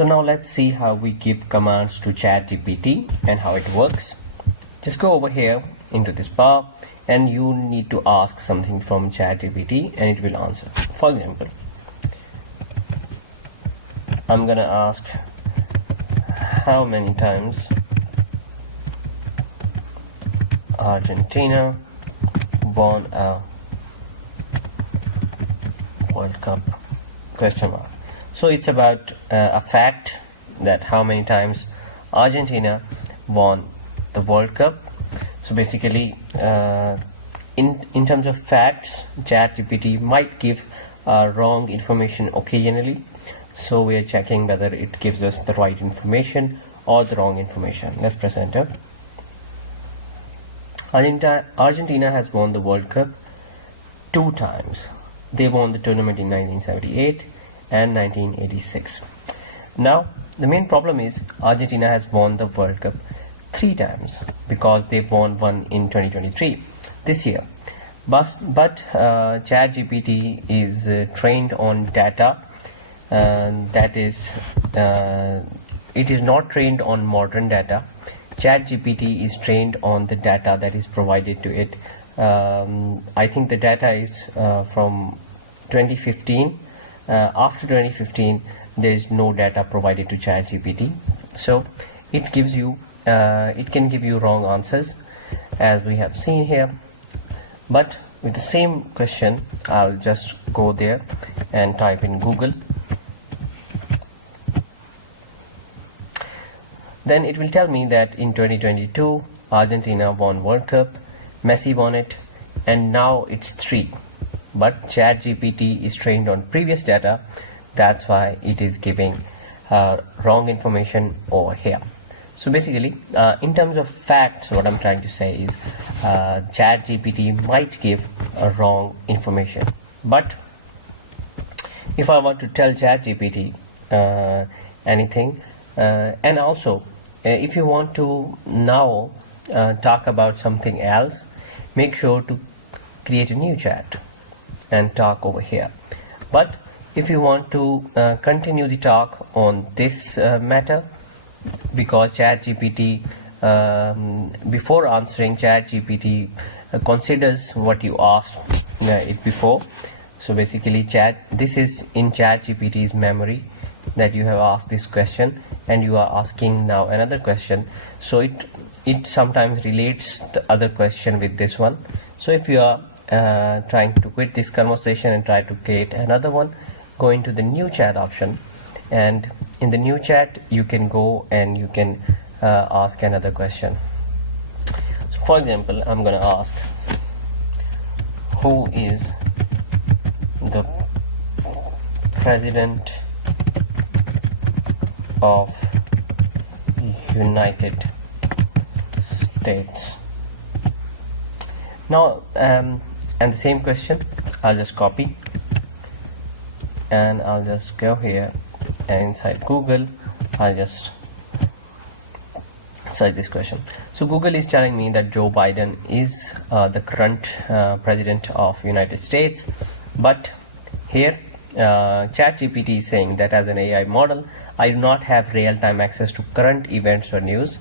So now let's see how we give commands to ChatGPT and how it works. Just go over here into this bar and you need to ask something from ChatGPT and it will answer. For example, I'm gonna ask how many times Argentina won a World Cup ? So it's about a fact that how many times Argentina won the World Cup. So basically in terms of facts, ChatGPT might give wrong information occasionally, so we are checking whether it gives us the right information or the wrong information. Let's press enter. Argentina has won the World Cup 2 times. They won the tournament in 1978 and 1986. Now the main problem is Argentina has won the World Cup 3 times because they won one in 2023 this year, but ChatGPT is trained on data that is it is not trained on modern data. ChatGPT is trained on the data that is provided to it. I think the data is from 2015. After 2015 there is no data provided to ChatGPT, so it gives you it can give you wrong answers as we have seen here. But with the same question, I'll just go there and type in Google. Then it will tell me that in 2022 Argentina won World Cup, Messi won it, and now it's 3. But ChatGPT is trained on previous data, that's why it is giving wrong information over here. So basically in terms of facts, what I'm trying to say is ChatGPT might give a wrong information. But if I want to tell ChatGPT anything, and also if you want to now talk about something else, make sure to create a new chat and talk over here. But if you want to continue the talk on this matter, because ChatGPT before answering, ChatGPT considers what you asked it before. So basically this is in ChatGPT's memory that you have asked this question and you are asking now another question, so it sometimes relates the other question with this one. So if you are trying to quit this conversation and try to create another one, go into the new chat option, and in the new chat you can go and you can ask another question. So for example, I'm gonna ask, who is the president of United States? Now and the same question I'll just copy and I'll just go here and inside Google I'll just search this question. So Google is telling me that Joe Biden is the current president of United States, but here ChatGPT is saying that as an AI model I do not have real-time access to current events or news.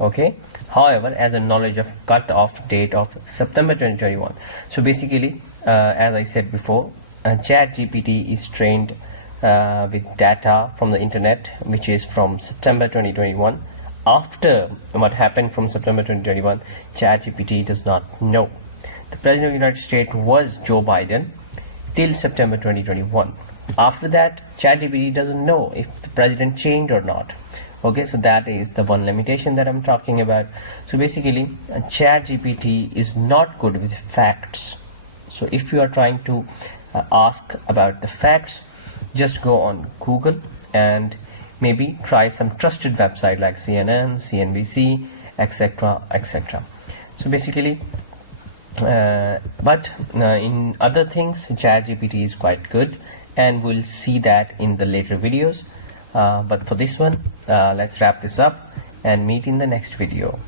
Okay, however, as a knowledge of cut-off date of September 2021. So basically as I said before, ChatGPT is trained with data from the internet which is from September 2021. After what happened from September 2021, ChatGPT does not know. The president of the United States was Joe Biden till September 2021. After that, ChatGPT doesn't know if the president changed or not. Okay, so that is the one limitation that I'm talking about. So basically ChatGPT is not good with facts. So if you are trying to ask about the facts, just go on Google and maybe try some trusted website like CNN, CNBC, etc, etc. So basically but in other things ChatGPT is quite good, and we'll see that in the later videos. But for this one, let's wrap this up and meet in the next video.